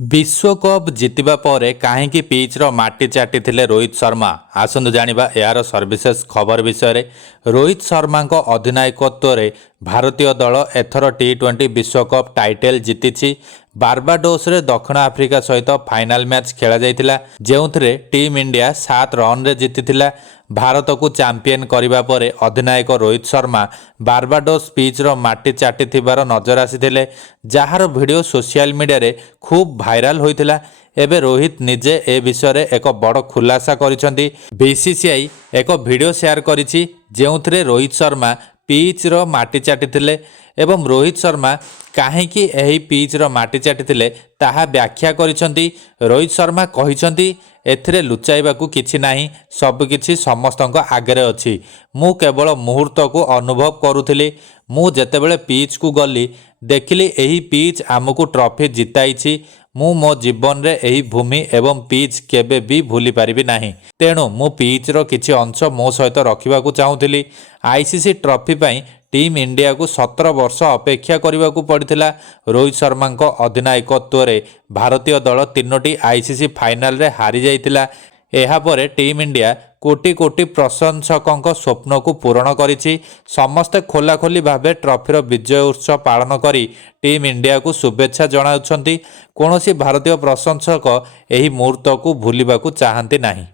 विश्वकप जितिबा परे काहेकि पिचर माटी चाटिथिले रोहित शर्मा आसंतु जानिबा यार सर्विसेस खबर विषय रे। रोहित शर्मा अधिनायकत्व रे भारतीय दल एथर टी20 विश्वकप टाइटल जीतिछि। बारबाडोस रे दक्षिण आफ्रिका सहित फाइनाल मैच खेला जाइतिला जेउथरे टीम इंडिया 7 रन रे जीतिथिला। भारत को चैंपियन करिबा परे अधिनायक रोहित शर्मा बारबाडोस पिचर माटी चाटिथिबार नजर आसीथिले, जार वीडियो सोशल मीडिया रे खूब भाइराल होइतिला। एबे रोहित निजे ए विषय रे एक बड़ खुलासा करिसेंती। बीसीसीआई एक वीडियो शेयर करिछि जेउथरे रोहित शर्मा पिचर माटी चाटिथिले एवं रोहित शर्मा काहेकि एही पिचर माटी चाटिथिले ताहा व्याख्या करिसेंती। रोहित शर्मा कहिसेंती एथिरे लुचाइबाकू किछि नाही, सबकिछि समस्तक आगरे अछि। मु केवल मुहूर्त को अनुभव करुथिली। मु जेतेबेले पिच को गली देखिली एही पिच आमको ट्रॉफी जिताइछि। मु मो जीवन रे एही भूमि एवं पिच केबे भी भूली पारिबी नाही। तेणु मु पिच रो किछि अंश मो सहित रखिबाकू चाहूथिली। आईसीसी ट्रॉफी पई टीम इंडिया को 17 वर्ष अपेक्षा करने पड़ता। रोहित शर्मा अधिनायकत्व रे भारतीय दल 3टी आईसीसी फाइनाल रे हारी जाइतिला। एहा परे टीम इंडिया कोटी कोटी प्रशंसकों स्वप्न को पूरण करिछि। समस्ते खोलाखोली भावे ट्रॉफीर विजय उत्सव पालन करी टीम इंडिया को शुभेच्छा जणाउछंती। कौनसी भारतीय प्रशंसक एही मुहूर्त को भूलिबाकू चाहंती नाही।